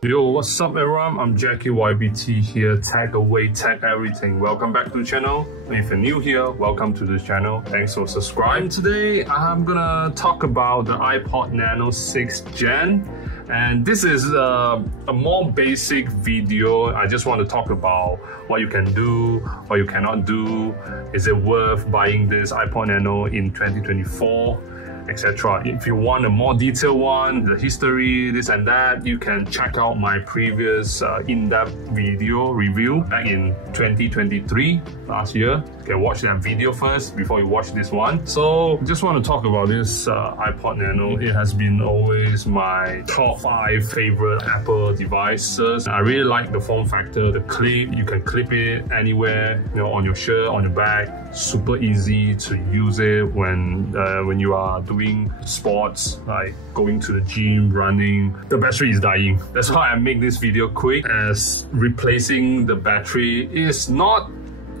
Yo, what's up everyone? I'm Jackie YBT here, tag away, tag everything. Welcome back to the channel. If you're new here, welcome to the channel. Thanks for subscribing. Today, I'm gonna talk about the iPod Nano 6th Gen. And this is a more basic video. I just want to talk about what you can do, what you cannot do. Is it worth buying this iPod Nano in 2024? Etc. If you want a more detailed one, the history, this and that, you can check out my previous in-depth video review back in 2023, last year. You can watch that video first before you watch this one. So just want to talk about this iPod Nano. It has been always my top 5 favorite Apple devices. I really like the form factor, the clip. You can clip it anywhere, on your shirt, on your bag. Super easy to use it when you are doing sports like going to the gym, running. The battery is dying. That's why I make this video quick, as replacing the battery is not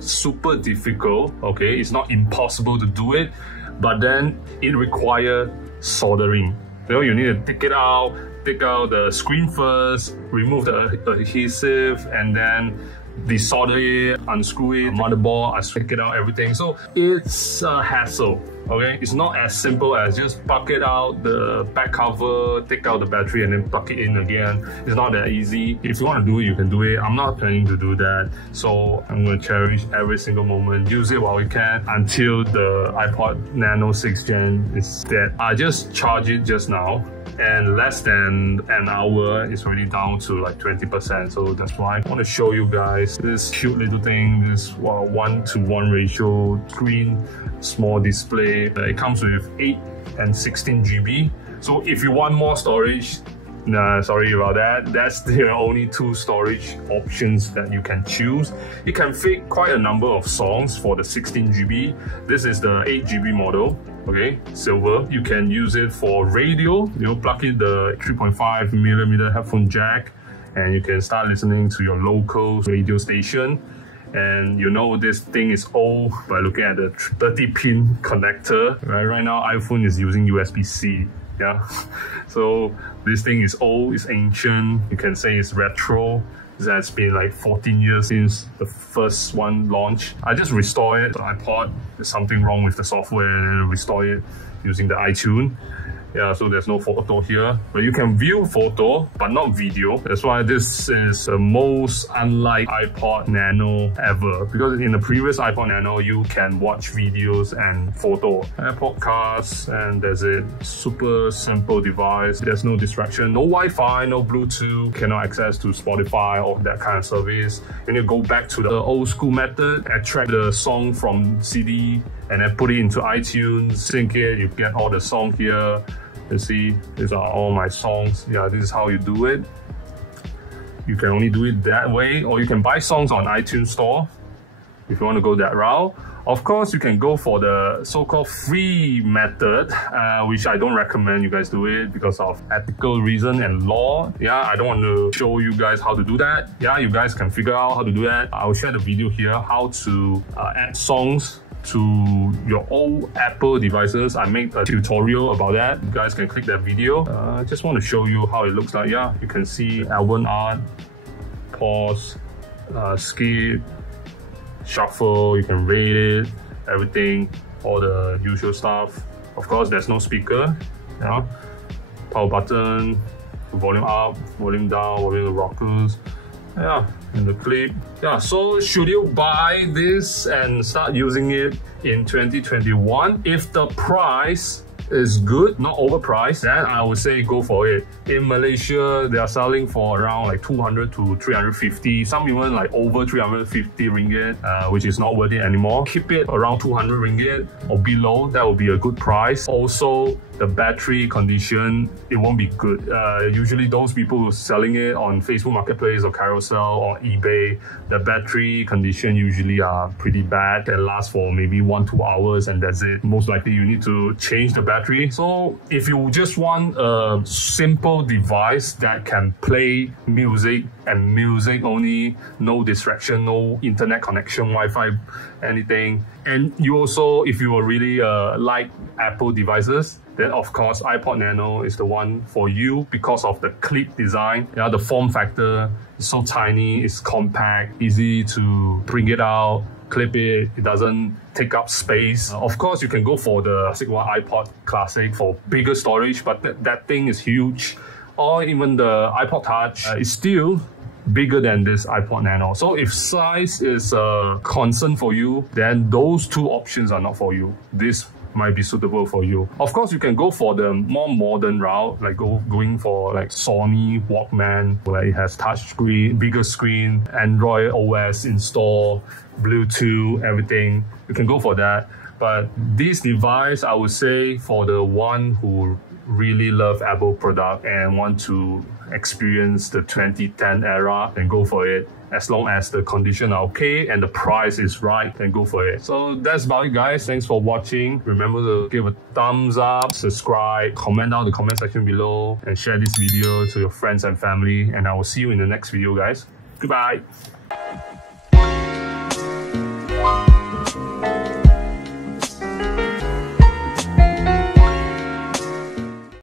super difficult. Okay, it's not impossible to do it, but then it requires soldering. You need to take out the screen first, remove the adhesive, and then desolder it, unscrew it, motherboard, take it out, everything. So it's a hassle. Okay, it's not as simple as just bucket out the back cover, take out the battery, and then plug it in again. It's not that easy. If you want to do it, you can do it. I'm not planning to do that, so I'm going to cherish every single moment, use it while we can until the iPod Nano 6th Gen is dead. I just charged it just now, and less than an hour, it's already down to like 20%. So that's why I want to show you guys this cute little thing, this 1:1 ratio screen, small display. It comes with 8 and 16 GB. So if you want more storage, sorry about that. That's the only 2 storage options that you can choose. You can fit quite a number of songs for the 16 GB. This is the 8 GB model. Okay, silver. You can use it for radio. Plug in the 3.5mm headphone jack, and you can start listening to your local radio station. And this thing is old by looking at the 30-pin connector. Right now, iPhone is using USB-C. Yeah, so this thing is old, it's ancient. You can say it's retro. It has been like 14 years since the first one launched. I just restored it. The iPod, there's something wrong with the software, and then restore it using the iTunes. Yeah, so there's no photo here, but you can view photo, but not video. That's why this is the most unlike iPod Nano ever, because in the previous iPod Nano, you can watch videos and photo, podcasts, and there's a super simple device. There's no distraction, no Wi-Fi, no Bluetooth, cannot access to Spotify or that kind of service. You need to go back to the old school method, extract the song from CD, and then put it into iTunes, sync it, you get all the songs here. You see, these are all my songs. Yeah, this is how you do it. You can only do it that way, or you can buy songs on iTunes Store if you want to go that route. Of course, you can go for the so-called free method, which I don't recommend you guys do it because of ethical reason and law. Yeah, I don't want to show you guys how to do that. Yeah, you guys can figure out how to do that. I'll share the video here, how to add songs to your old Apple devices. I made a tutorial about that. You guys can click that video. I just want to show you how it looks like. Yeah, you can see album art, pause, skip, shuffle, you can rate it, everything, all the usual stuff. Of course, there's no speaker. Yeah, power button, volume up, volume down, volume rockers. Yeah, and the clip. Yeah, so should you buy this and start using it in 2021? If the price is good, not overpriced, then I would say go for it. In Malaysia, they are selling for around like 200 to 350, some even like over 350 ringgit, which is not worth it anymore. Keep it around 200 ringgit or below, that would be a good price. Also, the battery condition, it won't be good. Usually those people who are selling it on Facebook Marketplace or Carousel or eBay, the battery condition usually are pretty bad. They last for maybe 1-2 hours and that's it. Most likely you need to change the battery. So if you just want a simple device that can play music and music only, no distraction, no internet connection, Wi-Fi, anything, and you also, if you really like Apple devices, then of course iPod Nano is the one for you because of the clip design. Yeah, the form factor is so tiny, it's compact, easy to bring it out, clip it, it doesn't take up space. Of course, you can go for the Sigma iPod Classic for bigger storage, but that thing is huge. Or even the iPod Touch is still bigger than this iPod Nano. So if size is a concern for you, then those two options are not for you. This might be suitable for you. Of course, you can go for the more modern route, like going for like Sony Walkman, where it has touch screen, bigger screen, Android OS install, Bluetooth, everything. You can go for that. But this device, I would say, for the one who really love Apple product and want to experience the 2010 era, then go for it. As long as the condition are okay and the price is right, then go for it. So that's about it, guys. Thanks for watching. Remember to give a thumbs up, subscribe, comment down in the comment section below, and share this video to your friends and family. And I will see you in the next video, guys. Goodbye.